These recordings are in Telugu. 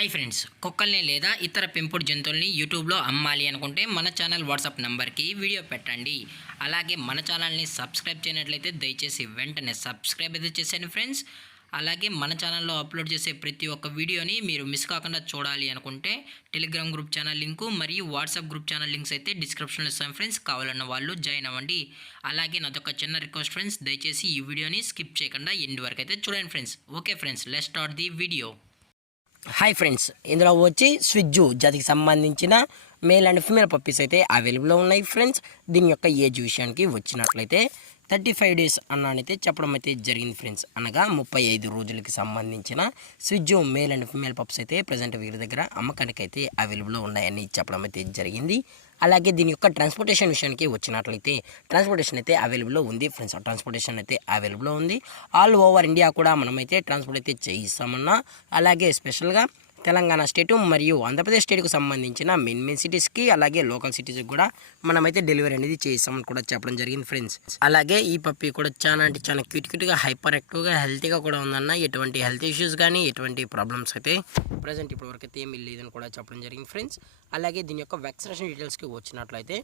హాయ్ ఫ్రెండ్స్, కుక్కల్ని లేదా ఇతర పెంపుడు జంతువుల్ని యూట్యూబ్లో అమ్మాలి అనుకుంటే మన ఛానల్ వాట్సాప్ నెంబర్కి వీడియో పెట్టండి. అలాగే మన ఛానల్ని సబ్స్క్రైబ్ చేయనట్లయితే దయచేసి వెంటనే సబ్స్క్రైబ్ అయితే చేసేయండి ఫ్రెండ్స్. అలాగే మన ఛానల్లో అప్లోడ్ చేసే ప్రతి ఒక్క వీడియోని మీరు మిస్ కాకుండా చూడాలి అనుకుంటే టెలిగ్రామ్ గ్రూప్ ఛానల్ లింకు మరియు వాట్సాప్ గ్రూప్ ఛానల్ లింక్స్ అయితే డిస్క్రిప్షన్లో ఇస్తాం ఫ్రెండ్స్. కావాలన్న వాళ్ళు జాయిన్ అవ్వండి. అలాగే నాదొక చిన్న రిక్వెస్ట్ ఫ్రెండ్స్, దయచేసి ఈ వీడియోని స్కిప్ చేయకుండా ఎండ్ వరకు అయితే చూడండి friends. Okay friends, let's start the video. Hi friends, ఇందులో వచ్చి స్విజ్జు జాతికి సంబంధించిన మేల్ అండ్ ఫిమేల్ పప్పీస్ అయితే అవైలబుల్లో ఉన్నాయి ఫ్రెండ్స్. దీని యొక్క ఏజ్ విషయానికి వచ్చినట్లయితే 35 డేస్ అన్నానైతే చెప్పడం అయితే జరిగింది ఫ్రెండ్స్. అనగా 35 రోజులకి సంబంధించిన స్విజ్జు మేల్ అండ్ ఫిమేల్ పప్స్ అయితే ప్రజెంట్ వీరి దగ్గర అమ్మకానికి అయితే అవైలబుల్లో ఉన్నాయని చెప్పడం అయితే జరిగింది. అలాగే దీని యొక్క ట్రాన్స్పోర్టేషన్ విషయానికి వచ్చినట్లయితే ట్రాన్స్పోర్టేషన్ అయితే అవైలబుల్లో ఉంది ఫ్రెండ్స్. ట్రాన్స్పోర్టేషన్ అయితే అవైలబుల్లో ఉంది. ఆల్ ఓవర్ ఇండియా కూడా మనమైతే ట్రాన్స్పోర్ట్ అయితే చేయిస్తామన్నా. అలాగే స్పెషల్గా తెలంగాణ స్టేటు మరియు ఆంధ్రప్రదేశ్ స్టేట్కు సంబంధించిన మెయిన్ సిటీస్కి అలాగే లోకల్ సిటీస్కి కూడా మనమైతే డెలివరీ అనేది చేస్తామని కూడా చెప్పడం జరిగింది ఫ్రెండ్స్. అలాగే ఈ పప్పి కూడా చాలా అంటే చాలా క్యూట్గా హైపర్ యాక్టివ్గా హెల్తీగా కూడా ఉందన్న. ఎటువంటి హెల్త్ ఇష్యూస్ కానీ ఎటువంటి ప్రాబ్లమ్స్ అయితే ప్రజెంట్ ఇప్పటివరకు అయితే ఏమీ లేదని కూడా చెప్పడం జరిగింది ఫ్రెండ్స్. అలాగే దీని యొక్క వ్యాక్సినేషన్ డీటెయిల్స్కి వచ్చినట్లయితే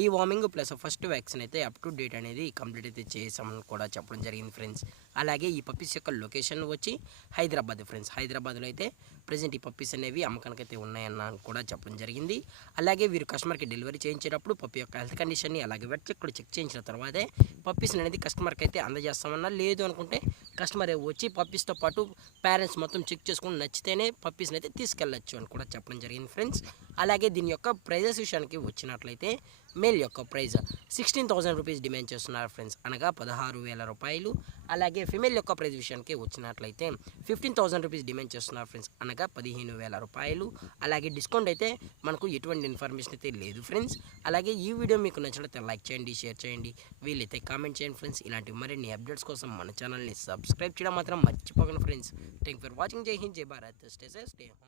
డీవార్మింగ్ ప్లస్ ఫస్ట్ వ్యాక్సిన్ అయితే అప్ టు డేట్ అనేది కంప్లీట్ అయితే చేసామని కూడా చెప్పడం జరిగింది ఫ్రెండ్స్. అలాగే ఈ పప్పీస్ యొక్క లొకేషన్ వచ్చి హైదరాబాద్ ఫ్రెండ్స్. హైదరాబాద్లో అయితే ప్రజెంట్ ఈ పప్పీస్ అనేవి అమ్మకానికి అయితే ఉన్నాయన్న కూడా చెప్పడం జరిగింది. అలాగే వీరు కస్టమర్కి డెలివరీ చేయించేటప్పుడు పప్పి యొక్క హెల్త్ కండిషన్ని అలాగే వెట్ చెక్ కూడా చెక్ చేయించిన తర్వాతే పప్పీస్ అనేది కస్టమర్కి అయితే అందజేస్తామన్నా. లేదు అనుకుంటే కస్టమర్ వచ్చి పప్పీస్తో పాటు పేరెంట్స్ మొత్తం చెక్ చేసుకుని నచ్చితేనే పప్పీస్ని అయితే తీసుకెళ్ళచ్చు అని కూడా చెప్పడం జరిగింది ఫ్రెండ్స్. అలాగే దీని యొక్క ప్రైజెస్ విషయానికి వచ్చినట్లయితే మేల్ యొక్క ప్రైజ్ 16,000 రూపీస్ డిమాండ్ చేస్తున్నారు ఫ్రెండ్స్, అనగా 16,000 రూపాయలు. అలాగే ఫిమేల్ యొక్క ప్రైజ్ విషయానికి వచ్చినట్లయితే 15,000 రూపీస్ డిమాండ్ చేస్తున్నారు ఫ్రెండ్స్, అనగా 15,000 రూపాయలు. అలాగే డిస్కౌంట్ అయితే మనకు ఎటువంటి ఇన్ఫర్మేషన్ అయితే లేదు ఫ్రెండ్స్. అలాగే ఈ వీడియో మీకు నచ్చినట్లయితే లైక్ చేయండి, షేర్ చేయండి, వీలైతే కామెంట్ చేయండి ఫ్రెండ్స్. ఇలాంటి మరిన్ని అప్డేట్స్ కోసం మన ఛానల్ని సబ్స్క్రైబ్ చేయడం మాత్రం మర్చిపోకండి ఫ్రెండ్స్. Thank for watching. జై హింద్, జై Bharat. Stay safe, stay home.